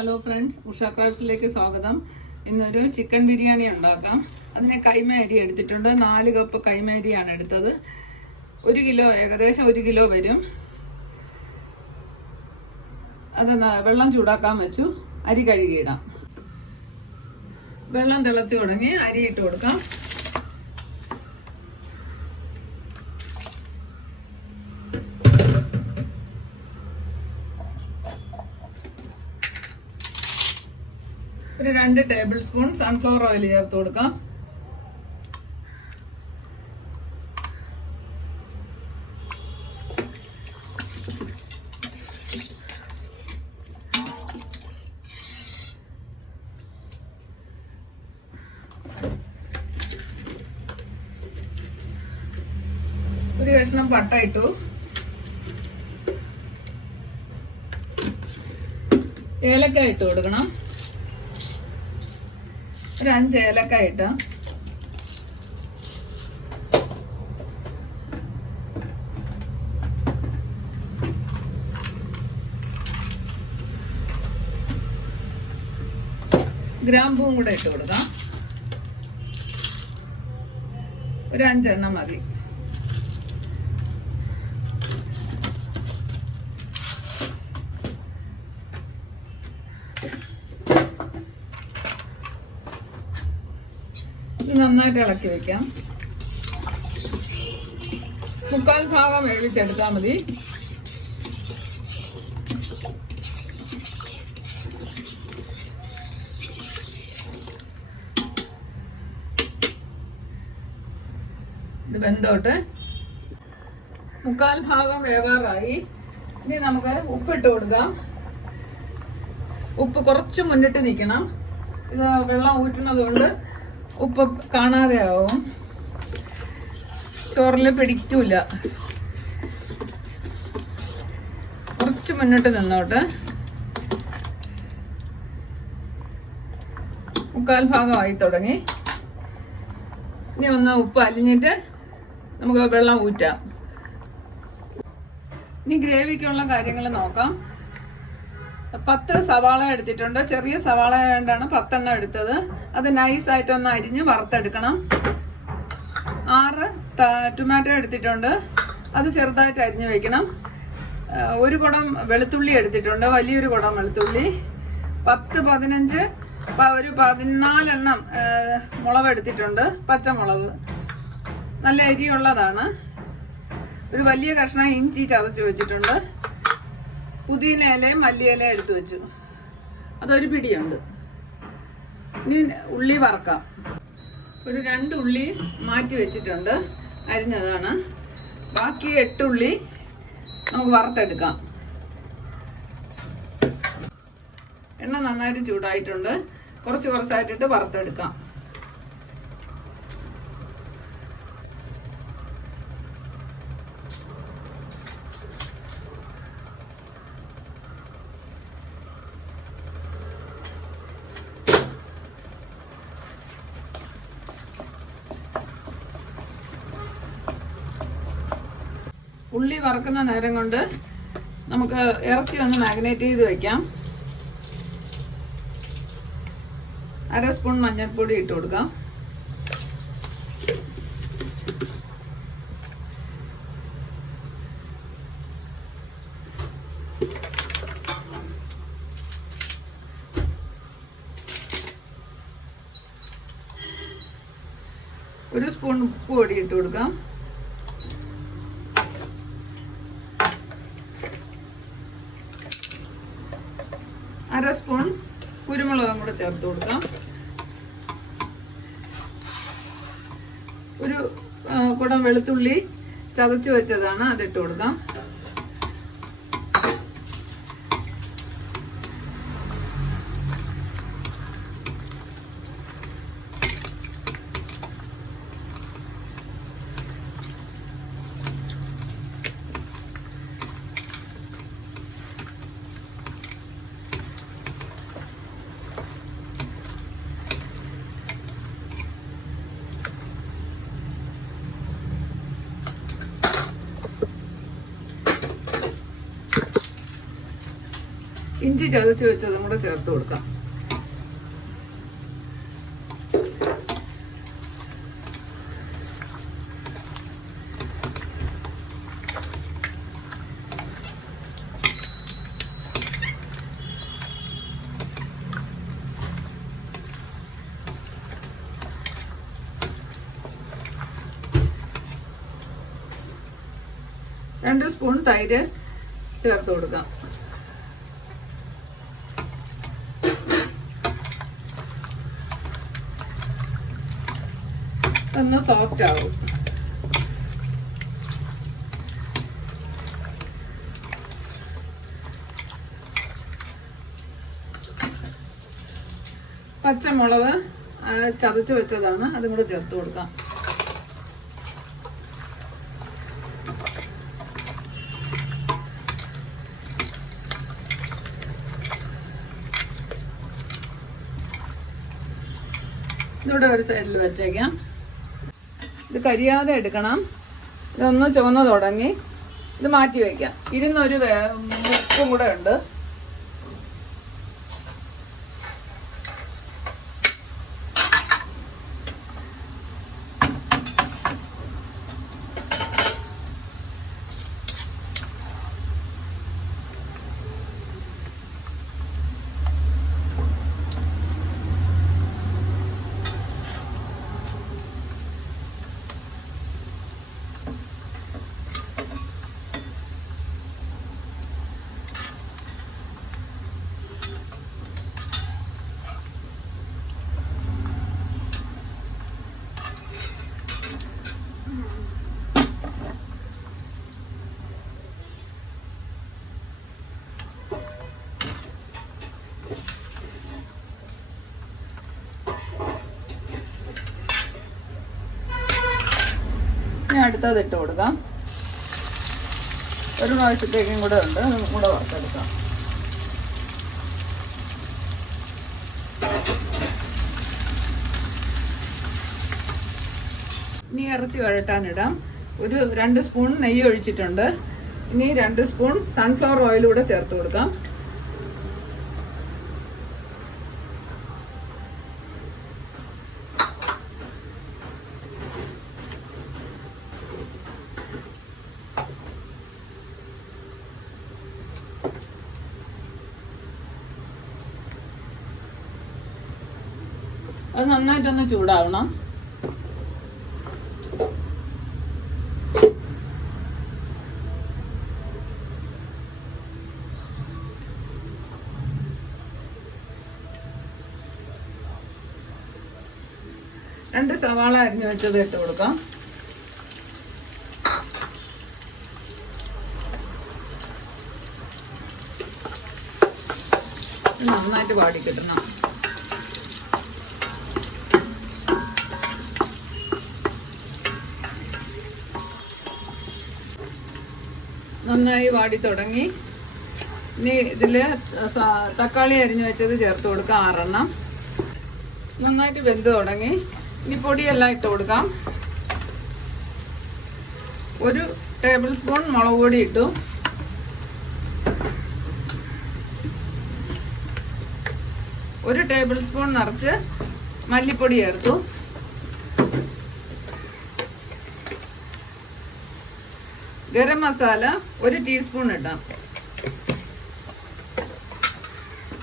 Hello friends, Usha ക്രാഫ്റ്റ്സിലേക്ക് സ്വാഗതം. ഇന്നൊരു chicken biryani ഉണ്ടാക്കാം. അതിന് കൈമ അരി എടുത്തിട്ടുണ്ട്. 4 കപ്പ് കൈമ അരിയാണ് എടുത്തത്. 1 കിലോ, ഏകദേശം 1 കിലോ വരും. അത് വെള്ളം ചൂടാക്കാൻ വെച്ചു. അരി കഴുകിയിടാം. വെള്ളം തിളച്ചു തുടങ്ങി. അരി ഇട്ട് കൊടുക്കാം. ഒരു 2 ടേബിൾ സ്പൂൺ സൺഫ്ലവർ ഓയിൽ ചേർത്ത് കൊടുക്കാം. ഒരു കഷ്ണം പട്ട ഇട്ടു. ഏലക്ക ഇട്ട് കൊടുക്കണം. ഒരു 5 ഏലക്ക ഇട്ട. ഗ്രാമ്പൂവും കൂടെ ഇട്ട് കൊടുക്കാം. ഒരു 5 എണ്ണം മതി. നന്നായിട്ട് ഇളക്കി വെക്കാം. 3/4 ഭാഗം വേവിച്ചെടുത്താൽ മതി. ഇത് വെന്തോട്ട്. 3/4 ഭാഗം വേവാറായി. ഇനി നമുക്ക് ഉപ്പിട്ട് കൊടുക്കാം. ഉപ്പ് കുറച്ച് മുന്നിട്ട് നിൽക്കണം. ഇത് വെള്ളം ഊറ്റുന്നത് കൊണ്ട് ഉപ്പ് കാണാതെ ആവും. ചോറിൽ പിടിക്കൂല. കുറച്ച് മുന്നിട്ട് നിന്നോട്ട്. 3/4 ഭാഗമായി തുടങ്ങി. ഇനി ഒന്ന് ഉപ്പ് അലിഞ്ഞിട്ട് നമുക്ക് വെള്ളം ഊറ്റാം. ഇനി ഗ്രേവിക്കുള്ള കാര്യങ്ങൾ നോക്കാം. 10 സവാള എടുത്തിട്ടുണ്ട്. ചെറിയ സവാള വേണ്ടാണ് 10 എണ്ണം എടുത്തത്. അത് നൈസായിട്ടൊന്ന് അരിഞ്ഞ് വറുത്തെടുക്കണം. 6 ടൊമാറ്റോ എടുത്തിട്ടുണ്ട്. അത് ചെറുതായിട്ട് അരിഞ്ഞ് വെക്കണം. 1 കുടം വെളുത്തുള്ളി എടുത്തിട്ടുണ്ട്. വലിയൊരു കുടം വെളുത്തുള്ളി. 10-15 ഒരു 14 എണ്ണം മുളക് എടുത്തിട്ടുണ്ട്. പച്ചമുളക് നല്ല എരിയുള്ളതാണ്. ഒരു വലിയ കഷ്ണം ഇഞ്ചി ചതച്ച് വെച്ചിട്ടുണ്ട്. പുതിന ഇലയും മല്ലിയിലയും എടുത്തു വെച്ചു. അതൊരു പിടിയുണ്ട്. ഇനി ഉള്ളി വറക്കാം. ഒരു 2 ഉള്ളി മാറ്റി വെച്ചിട്ടുണ്ട്. അരിഞ്ഞതാണ്. ബാക്കി 8 ഉള്ളി നമുക്ക് വറുത്തെടുക്കാം. എണ്ണ നന്നായിട്ട് ചൂടായിട്ടുണ്ട്. കുറച്ചായിട്ടിട്ട് വറുത്തെടുക്കാം. ഉള്ളി വറക്കുന്ന നേരം കൊണ്ട് നമുക്ക് ഇറച്ചി ഒന്ന് മാഗ്നേറ്റ് ചെയ്ത് വെക്കാം. 1/2 സ്പൂൺ മഞ്ഞൾപ്പൊടി ഇട്ട് കൊടുക്കാം. ഒരു സ്പൂൺ ഉപ്പ് പൊടി ഇട്ട് കൊടുക്കാം. അര സ്പൂൺ കുരുമുളകും കൂടെ ചേർത്ത് കൊടുക്കാം. ഒരു കുടം വെളുത്തുള്ളി ചതച്ച് വെച്ചതാണ്, അതിട്ട് കൊടുക്കാം. ഇഞ്ചി ചതച്ച് വെച്ചതും കൂടെ ചേർത്ത് കൊടുക്കാം. രണ്ട് സ്പൂൺ തൈര് ചേർത്ത് കൊടുക്കാം. ഒന്ന് സോഫ്റ്റ് ആവും. പച്ചമുളക് ചതച്ച് വെച്ചതാണ്, അതും കൂടെ ചേർത്ത് കൊടുക്കാം. ഇതിവിടെ ഒരു സൈഡിൽ വെച്ചേക്കാം. ഇത് കരിയാതെ എടുക്കണം. ഇതൊന്ന് ചുവന്ന് തുടങ്ങി ഇത് മാറ്റി വയ്ക്കാം. ഇരുന്നൊരു ഉപ്പും കൂടെ ഉണ്ട്. ഇനി അടുത്തത് ഇട്ട് കൊടുക്കാം. ഒരു പ്രാവശ്യത്തേക്കും കൂടെ ഉണ്ട്, അതും കൂടെ വറുത്തെടുക്കാം. ഇനി ഇറച്ചി വഴട്ടാനിടാം. ഒരു 2 സ്പൂൺ നെയ്യ് ഒഴിച്ചിട്ടുണ്ട്. ഇനി 2 സ്പൂൺ സൺഫ്ലവർ ഓയിൽ കൂടെ ചേർത്ത് കൊടുക്കാം. അത് നന്നായിട്ടൊന്ന് ചൂടാവണം. രണ്ട് സവാള അരിഞ്ഞു വെച്ചത് ഇട്ട് കൊടുക്കാം. നന്നായിട്ട് വാടി കിട്ടണം. നന്നായി വാടി തുടങ്ങി. ഇനി ഇതില് തക്കാളി അരിഞ്ഞു വെച്ചത് ചേർത്ത് കൊടുക്കാം. 6 എണ്ണം. നന്നായിട്ട് വെന്ത് തുടങ്ങി. ഇനി പൊടിയെല്ലാം ഇട്ട് കൊടുക്കാം. 1 ടേബിൾ സ്പൂൺ മുളക് പൊടി ഇട്ടു. 1 ടേബിൾ സ്പൂൺ നിറച്ച് മല്ലിപ്പൊടി ചേർത്തു. ഗരം മസാല 1 ടീസ്പൂൺ ഇടാം.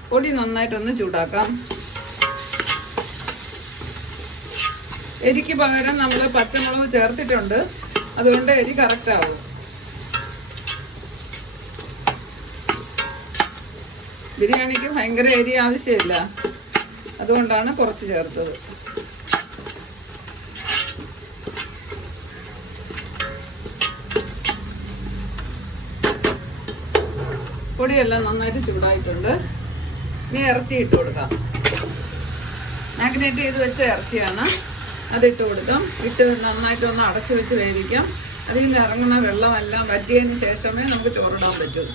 പൊടി നന്നായിട്ടൊന്ന് ചൂടാക്കാം. എരിക്ക് പകരം നമ്മൾ പച്ചമുളക് ചേർത്തിട്ടുണ്ട്, അതുകൊണ്ട് എരി കറക്റ്റ് ആവും. ബിരിയാണിക്ക് ഭയങ്കര എരി ആവശ്യമില്ല, അതുകൊണ്ടാണ് കുറച്ച് ചേർത്തത്. പൊടിയെല്ലാം നന്നായിട്ട് ചൂടായിട്ടുണ്ട്. ഇനി ഇറച്ചി ഇട്ട് കൊടുക്കാം. മാഗ്നേറ്റ് ചെയ്ത് വെച്ച ഇറച്ചിയാണ്, അതിട്ട് കൊടുക്കാം. ഇട്ട് നന്നായിട്ടൊന്ന് അടച്ചു വെച്ച് വേവിക്കാം. അതിൽ നിന്ന് ഇറങ്ങുന്ന വെള്ളമെല്ലാം വറ്റിയതിന് ശേഷമേ നമുക്ക് ചോറിടാൻ പറ്റൂ.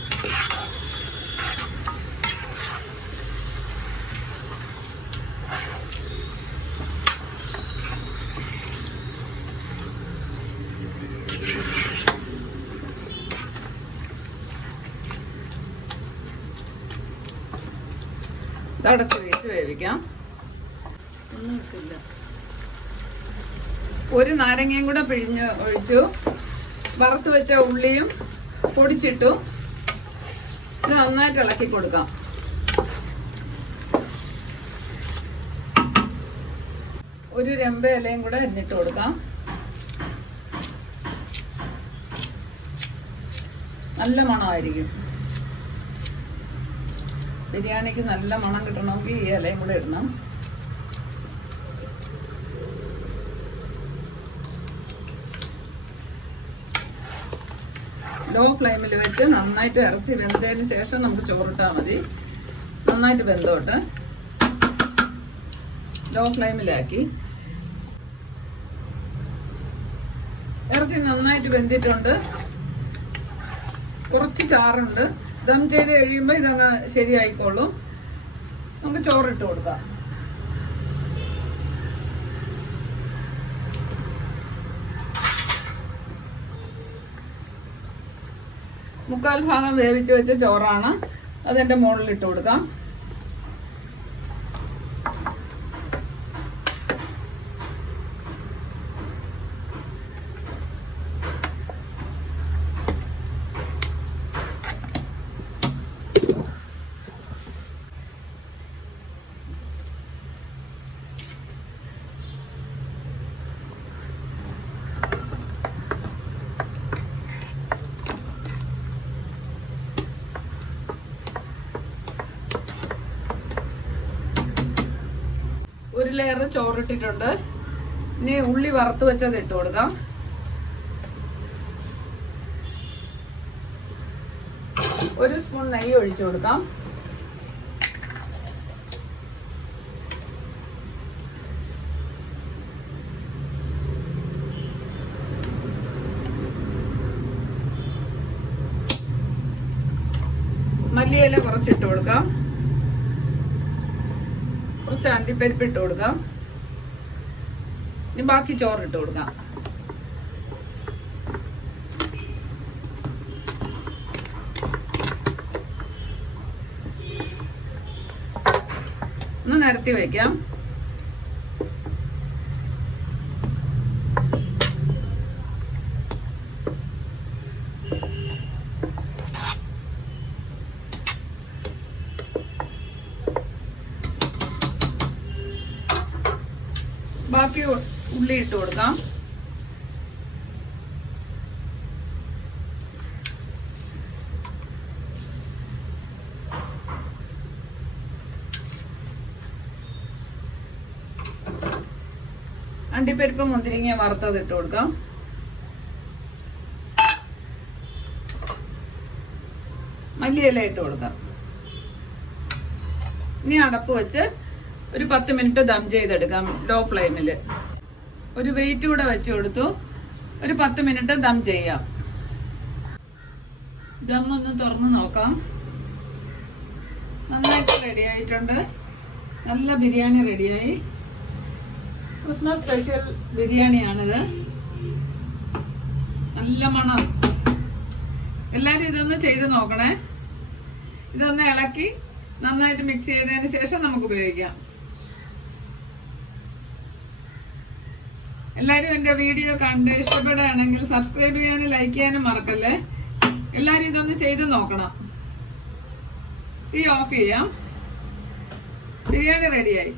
അടച്ച് വെച്ച് വേവിക്കാം. ഒന്നും ഇട്ടില്ല. ഒരു നാരങ്ങയും കൂടെ പിഴിഞ്ഞ് ഒഴിച്ചു. വറുത്ത് വെച്ച ഉള്ളിയും പൊടിച്ചിട്ടു. ഇത് നന്നായിട്ട് ഇളക്കി കൊടുക്കാം. ഒരു രമ്പ ഇലയും കൂടെ അരിഞ്ഞിട്ട് കൊടുക്കാം. നല്ല മണമായിരിക്കും. ബിരിയാണിക്ക് നല്ല മണം കിട്ടണമെങ്കിൽ ഈ ഇലയും കൂടെ ഇടണം. ലോ ഫ്ലെയിമിൽ വെച്ച് നന്നായിട്ട് ഇറച്ചി വെന്തതിന് ശേഷം നമുക്ക് ചോറിട്ടാൽ മതി. നന്നായിട്ട് വെന്തോട്ട് ലോ ഫ്ലെയിമിലാക്കി. ഇറച്ചി നന്നായിട്ട് വെന്തിട്ടുണ്ട്. കുറച്ച് ചാറുണ്ട്. ദം ചെയ്ത് കഴിയുമ്പോൾ ഇതങ്ങ് ശരിയായിക്കോളും. നമുക്ക് ചോറിട്ട് കൊടുക്കാം. മുക്കാൽ ഭാഗം വേവിച്ച് വെച്ച ചോറാണ്. അതെന്റെ മുകളിലിട്ട് കൊടുക്കാം. ഒരു ലെയർ ചോറിട്ടിട്ടുണ്ട്. ഇനി ഉള്ളി വറുത്ത് വെച്ചത് ഇട്ട് കൊടുക്കാം. ഒരു സ്പൂൺ നെയ്യ് ഒഴിച്ചു കൊടുക്കാം. മല്ലിയില കുറച്ചിട്ട് കൊടുക്കാം. കുറച്ച് അണ്ടിപ്പരിപ്പ് ഇട്ട് കൊടുക്കാം. ഇനി ബാക്കി ചോറിട്ട് കൊടുക്കാം. ഒന്ന് നിരത്തി വയ്ക്കാം. ബാക്കി ഉള്ളി ഇട്ട് കൊടുക്കാം. അണ്ടിപ്പരിപ്പ് മുന്തിരിങ്ങ വറുത്തത് ഇട്ട് കൊടുക്കാം. മല്ലിയില ഇട്ട് കൊടുക്കാം. ഇനി അടപ്പ് വെച്ച് ഒരു 10 മിനിറ്റ് ദം ചെയ്തെടുക്കാം. ലോ ഫ്ലെയിമില് ഒരു വെയിറ്റ് കൂടെ വെച്ച് കൊടുത്തു. ഒരു 10 മിനിറ്റ് ദം ചെയ്യാം. ദം ഒന്ന് തുറന്ന് നോക്കാം. നന്നായിട്ട് റെഡി ആയിട്ടുണ്ട്. നല്ല ബിരിയാണി റെഡിയായി. ക്രിസ്മസ് സ്പെഷ്യൽ ബിരിയാണിയാണിത്. നല്ല മണം. എല്ലാരും ഇതൊന്ന് ചെയ്ത് നോക്കണേ. ഇതൊന്ന് ഇളക്കി നന്നായിട്ട് മിക്സ് ചെയ്തതിന് ശേഷം നമുക്ക് ഉപയോഗിക്കാം. എല്ലാരും എന്റെ വീഡിയോ കണ്ട് ഇഷ്ടപ്പെടുകയാണെങ്കിൽ സബ്സ്ക്രൈബ് ചെയ്യാനും ലൈക്ക് ചെയ്യാനും മറക്കല്ലേ. എല്ലാരും ഇതൊന്ന് ചെയ്ത് നോക്കണം. തീ ഓഫ് ചെയ്യാം. ബിരിയാണി റെഡിയായി.